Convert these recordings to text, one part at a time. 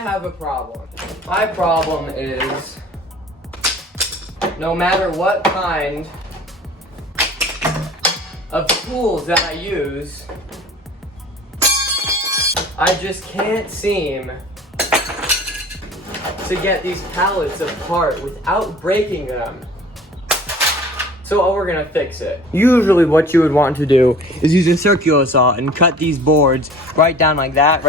have a problem. My problem is no matter what kind of tools that I use, I just can't seem to get these pallets apart without breaking them. So we're gonna fix it. Usually what you would want to do is use a circular saw and cut these boards right down like that,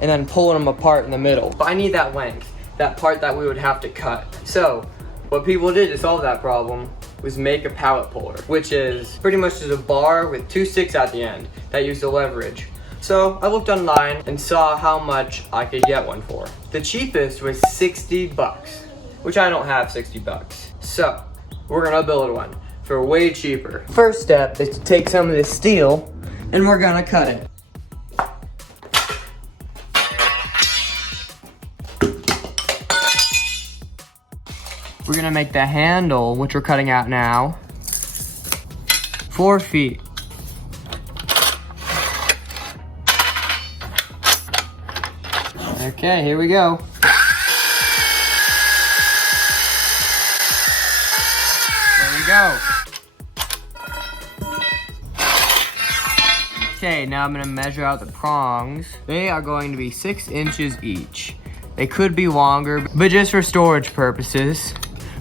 and then pull them apart in the middle. But I need that length, that part that we would have to cut. So what people did to solve that problem was make a pallet puller, which is pretty much just a bar with 2 sticks at the end that use the leverage. So I looked online and saw how much I could get one for. The cheapest was 60 bucks, which I don't have 60 bucks. So we're gonna build one for way cheaper. First step is to take some of this steel and we're gonna cut it. We're gonna make the handle, which we're cutting out now, 4 feet. Okay, here we go. There we go. Okay, now I'm gonna measure out the prongs. They are going to be 6 inches each. They could be longer, but just for storage purposes,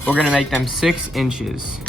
we're gonna make them 6 inches.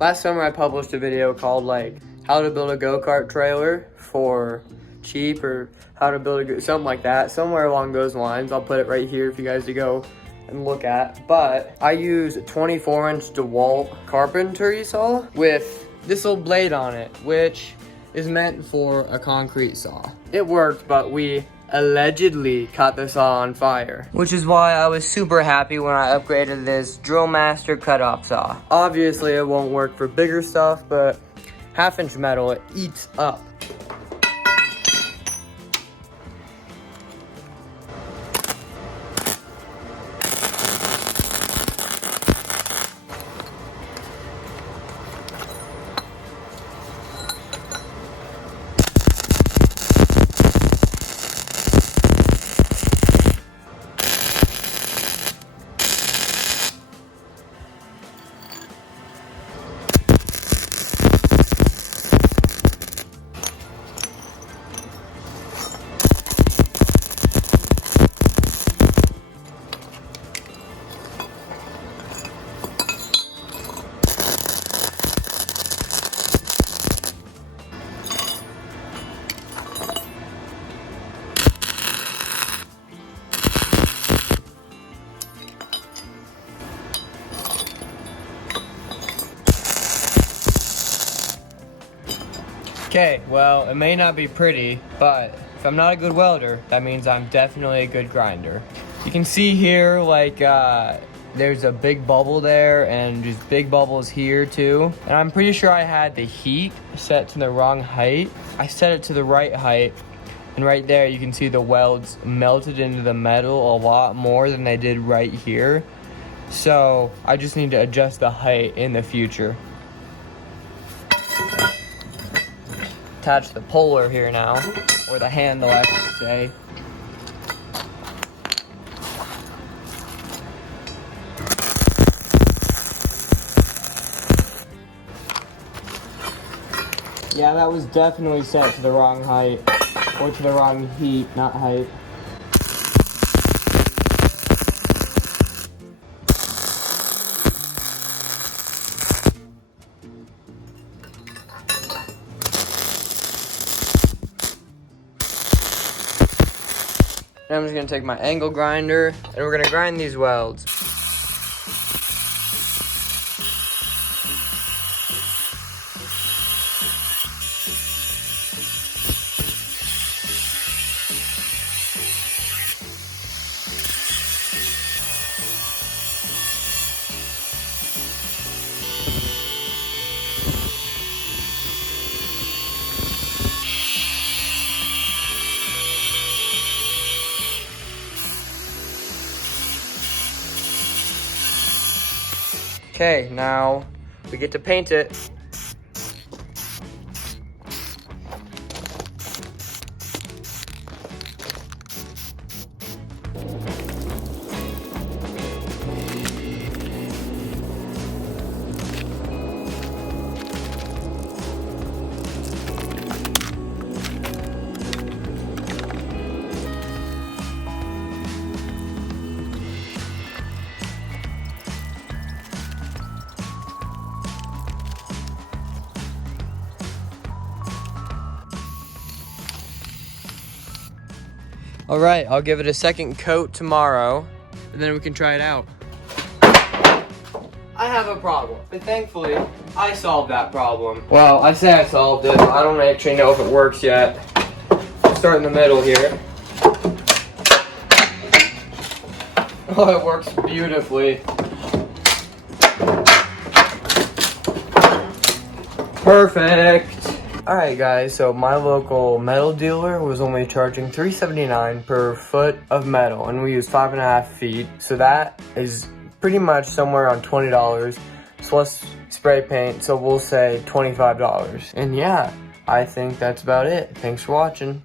Last summer I published a video called like how to build a go-kart trailer for cheap, or how to build something like that, somewhere along those lines. I'll put it right here for you guys to go and look at. But I use a 24-inch DeWalt carpentry saw with this little blade on it, which is meant for a concrete saw. It worked, but we allegedly caught the saw on fire, which is why I was super happy when I upgraded this Drill Master cutoff saw. Obviously it won't work for bigger stuff, but 1/2-inch metal, it eats up. Okay, well, it may not be pretty, but if I'm not a good welder, that means I'm definitely a good grinder. You can see here, like, there's a big bubble there and just big bubbles here too. And I'm pretty sure I had the heat set to the wrong height. I set it to the right height, and right there you can see the welds melted into the metal a lot more than they did right here. So I just need to adjust the height in the future. Attach the puller here now, or the handle I should say. Yeah, that was definitely set to the wrong height, or to the wrong heat, not height. And I'm just gonna take my angle grinder and we're gonna grind these welds. Okay, now we get to paint it. All right, I'll give it a second coat tomorrow, and then we can try it out. I have a problem, and thankfully, I solved that problem. Well, I say I solved it, but I don't actually know if it works yet. Start in the middle here. Oh, it works beautifully. Perfect. Alright guys, so my local metal dealer was only charging $3.79 per foot of metal, and we used 5.5 feet, so that is pretty much somewhere on $20 plus spray paint, so we'll say $25. And yeah, I think that's about it. Thanks for watching.